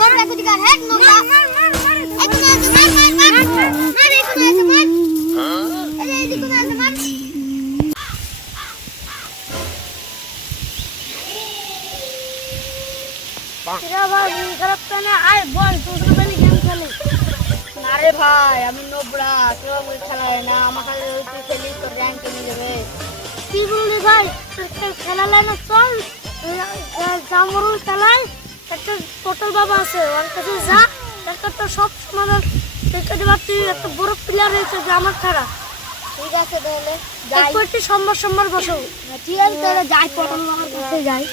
নোংরা কোথাকার হ্যাঁ নোংরা মার এদিকে আছে মার এদিকে আছে মার এদিকে আছে মার কিরা ভাই খারাপ কেন আয় বল তুই বলি গেম খেলে না রে ভাই আমি নোবড়া কেউ আমাকে খেলায় না আমার কাছে তুই খেলিস তো র্যাঙ্ক নিয়ে যাবে কি বলি ভাই খেলা লাইনে চল জামরুল খেলায় একটা টোটাল বাবা আছে ওর কাছে যা একটা তো সব সমাধান দেখতে পাচ্ছি একটা বড় প্লেয়ার হয়েছে যে আমার ছাড়া ঠিক আছে তাহলে যাই একটু সম্বার বসো ঠিক আছে তাহলে যাই পটল বাবার কাছে যাই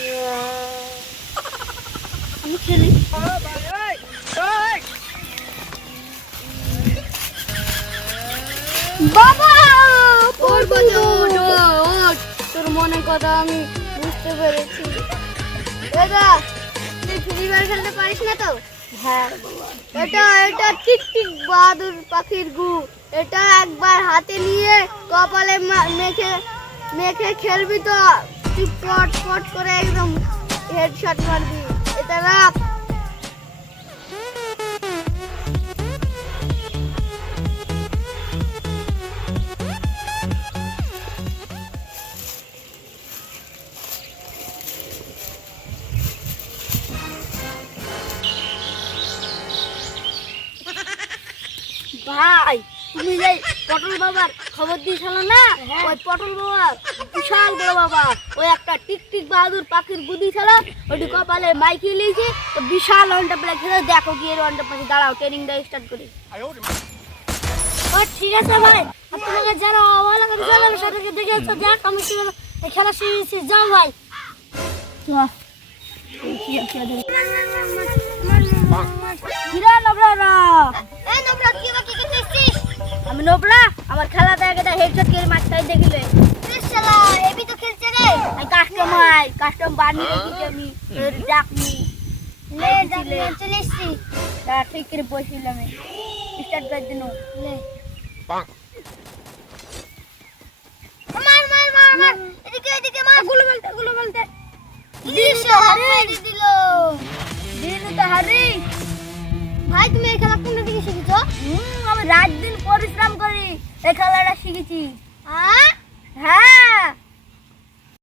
আমি খেলি বাবা তোর মনে কথা আমি বুঝতে পেরেছি দাদা তুই ফ্রি ফায়ার খেলতে পারিস না তো হ্যাঁ এটা টিক টিক বাহাদুর পাখির গু এটা একবার হাতে নিয়ে কপালে মেখে খেলবি তো তুই পট পট করে একদম হেডশট মারবি এটা রাখ ভাই তুমি যে পটল বাবার খবর দিয়েছিল না ওই পটল বাবার বিশাল বড় বাবা ওই একটা টিক টিক বাহাদুর পাখির গুদি ছিল ওটি কপালে মাইকে লিয়েছে তো বিশাল ওয়ানটা প্লে খেলে দেখো গিয়ে ওয়ানটা পাশে দাঁড়াও ট্রেনিংটা স্টার্ট করি ও ঠিক আছে ভাই আর তোমাকে যারা ভালো লাগে জানাবে সেটাকে দেখে এসো দেখ আমি কি এই খেলা শিখেছি যাও ভাই কিরা নবরা এই নোবরা কি বাকি খেলছিস আমি নোবরা আমার খেলা দেখে হেডশট করে মারতে দেখিলে শালা এবি তো খেলছে রে আমি কাস্টম বানিয়ে রেখেছি আমি ডাকনি লে চলে এসছি তা ঠিক করে বসিলাম স্টার্ট করে দিন লে মার এদিকে মার গুলো বলতে দিল তো হারি ভাই তুমি এই খেলা কোন দিকে শিখেছো আমি রাত দিন পরিশ্রম করি এই খেলাটা শিখেছি হ্যাঁ